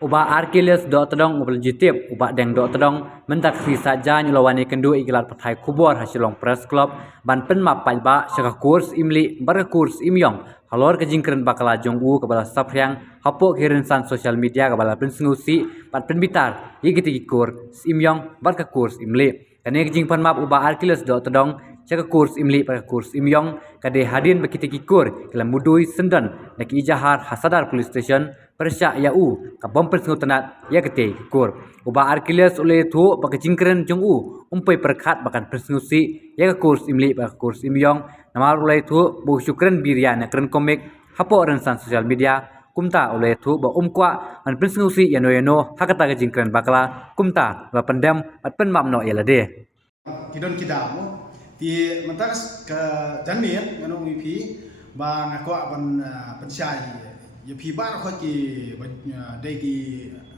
Uba Arkiles do tedong ubal jitip uba deng do tedong mentak si saja nyulawani kendu igilat patai kubur hasilong press club ban penmap palba syaka kurs imli bar kurs imyong halor kejingkeren bakala jonggu kebala saphyang hapo kirinsan sosial media kebala pensengusi pat penbitar igiti kur imyong bar kurs imli kane kejing penmap uba Arkiles do tedong syaka kurs imli bar kurs imyong kade hadin bekiti kikur kelam mudui sendan nak ijahar hasadar police station Persya yau kabom persngu tenat ya kete kur uba Arkiles oleh tu baka jingkeren jong umpai perkat bakan persngu si ya kurs imli baka kurs imyong namar oleh tu bu syukran birya na keren komik hapo rensan sosial media kumta oleh tu ba kwa an persngu si yano hakata ka jingkeren bakala kumta ba pendam at penmam no yalade kidon kidamo ti mentas ke janmir ngano ngipi ba ngakwa ban pensyai ya pibar ko ki degi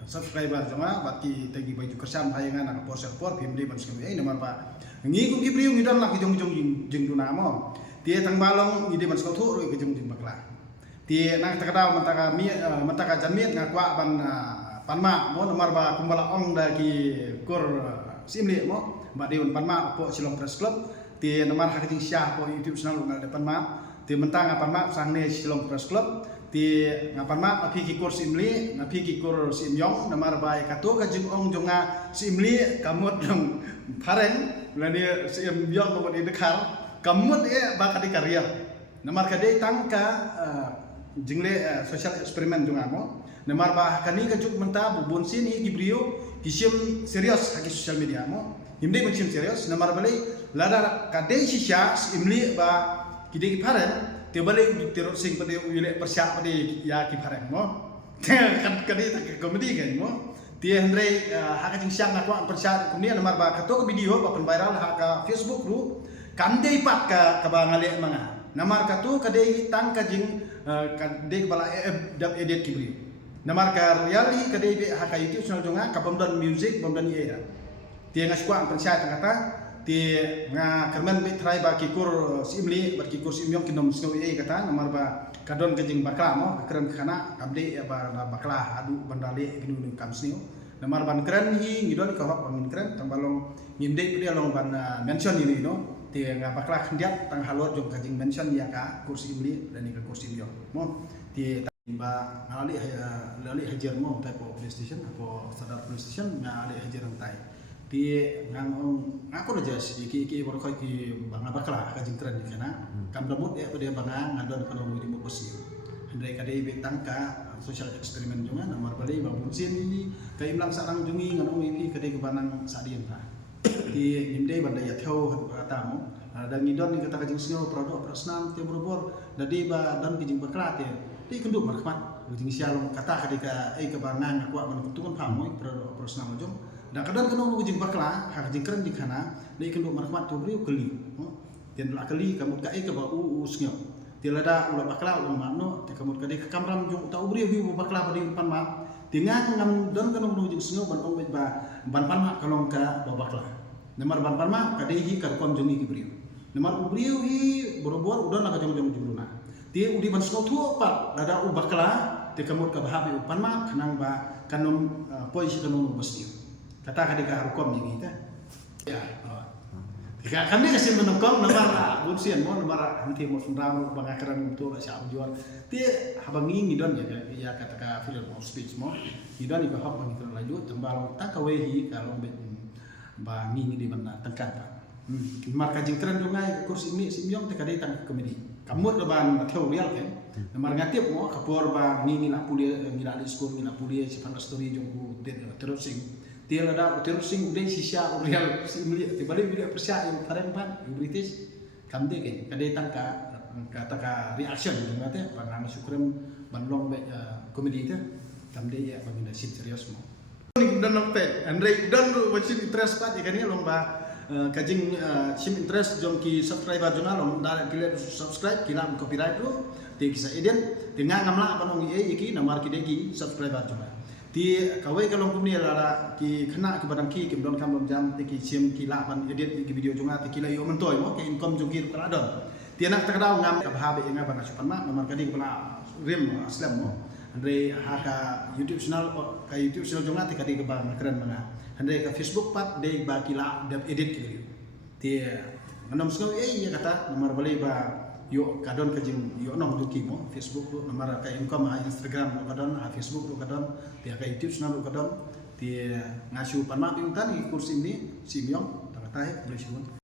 subscriber jama baki tegi baju kersam hayangan nak por pimli ban sekali nomor pa ngi ku ki priu ngi dan lak jong jing dunamo tie tang balong ide ban sekau thu ro ke jong bakla tie nak takada mentaka janmit ngakwa ban panma mo nomor ba kumbala ong da ki kur simli mo ba deun panma po silong press club tie nomor hak jing syah po youtube channel ngal de panma tie mentang panma sangne silong press club ti ngapan mat api kikur simli api kikur simyong namar bai kato ka jingong jonga simli kamut dong pareng lani simyong nomor ini dekar kamut ba kadi karya namar kade tangka jingle social eksperimen jonga mo namar ba kani ka juk menta bubun sini gibrio kisim serius haki social media mo himde mencim serius namar balai lada kade shisha simli ba kide pareng dia balik terus sing pada wilayah persiap pada ya kipareng mo kan kadi tak komedi kan mo dia hendrai hak jing siang aku persiap kemudian nomor ba kato video ba viral hak Facebook lu kandai pat ka bangale manga nomor kato kadai tang ka jing kadai bala dap edit kibri nomor ka reali kadai be hak YouTube channel jonga ka bomdan music bomdan era dia ngaskuan persiap kata ti nga kermen be try ba kikur simli ba kikur simyong kinom snow kata nomor ba kadon kejing bakla mo keren kana kabde ba bakla adu bandale ginu kam snow nomor ban keren hi ngidon ka hok bangin keren tambalong nginde dia long ban mention ini no ti nga bakla khendiat tang halor jong kejing mention ya ka kursi imli dan ka kursi simyong mo ti ba ngali lali hajar mo type of PlayStation apa sadar PlayStation ngali hajar tai ti ngako raja ki berkoi ki banga bakla ka jingkran di kana kam damut ya pada banga ngadon kana di mokosi handai kadai betang ka social eksperimen juga nomor bali babun sin ini ka imlang sarang jungi ngano ipi kadai kebanang sadien ta ti nimdai bandai ya theo katamu dan ngidon ni kata ka jingsio produk prasnan te borobor dadi ba dan ki jing bakla te ti kenduk markmat jing sialong kata kadai ka kebanang aku ban kutungan pamoy produk prasnan jong dan kadang kena ujung bakla hak jingkran di kana dai kendo markmat tu beliau keli tian la keli kamu ka ke ba usnyo tilada ulah bakla ulah makno te kamu ka de kamram jung ta beliau hiu bakla pada pan mak dengan ngam don kena ujung snyo ban ong ba ban pan mak kalong ka ba bakla nemar ban pan mak ka de hi ka kon jungi ki beliau nemar beliau hi borobor udah nak jong luna ti udi ban snyo tu pat lada u bakla te kamu ka bahabi pan mak kanang ba kanom poisi kanom basti kata kadika harukom yang kita ya kami kasih menungkong nomor bunsian mo nomor nanti mo sundram bangakaran untuk siap jual dia habangi ngidon ya kata ka film of speech mo ngidon iba hak bangikaran lanjut tembalong tak kawehi kalau bet bangi di mana tengkat marka jingkran dungai kursi ini simyong te kadai tang komedi kamut leban teorial kan nomor ngatip mo kapor ba ngi la pulia ngi la skor ngi la pulia sipan story jong terus sing dia ada terus sing udah sisa real simli tibalik bila persia yang karen pan British kamde kan kadai tangka kata ka reaction berarti panang syukuran banlong be komedi itu kamde ya baginda sin serius mo ni dan nompet Andre dan wajib interest pat ikan ni lomba kajing sim interest jom ki subscriber jona long dar kila subscribe kila copyright lo te kisah edit dengan ngamla panong iki nomor kideki subscriber jona ti kawai kalong kumni lara ki khana ki badang ki kim don kam don jam ti ki sim ki la ban edit ki video jonga ti ki la yo mentoy mo ki income jong ki kala don ti nak takdau ngam ka bhabe nga bang asupan ma nomor kadi kala rim aslam mo Andre haka YouTube channel ka YouTube channel jonga ti kadi kebang keren manga. Andre ka Facebook pat de ba kila dap edit kili. Ti manam sengau ya kata nomor balik ba yo kadon kajing yo nom tu kimo Facebook tu nomor ka income Instagram tu kadon Facebook tu kadon ti ka YouTube channel tu kadon ti ngasu panma pintan kursi ini simyong tak tahu boleh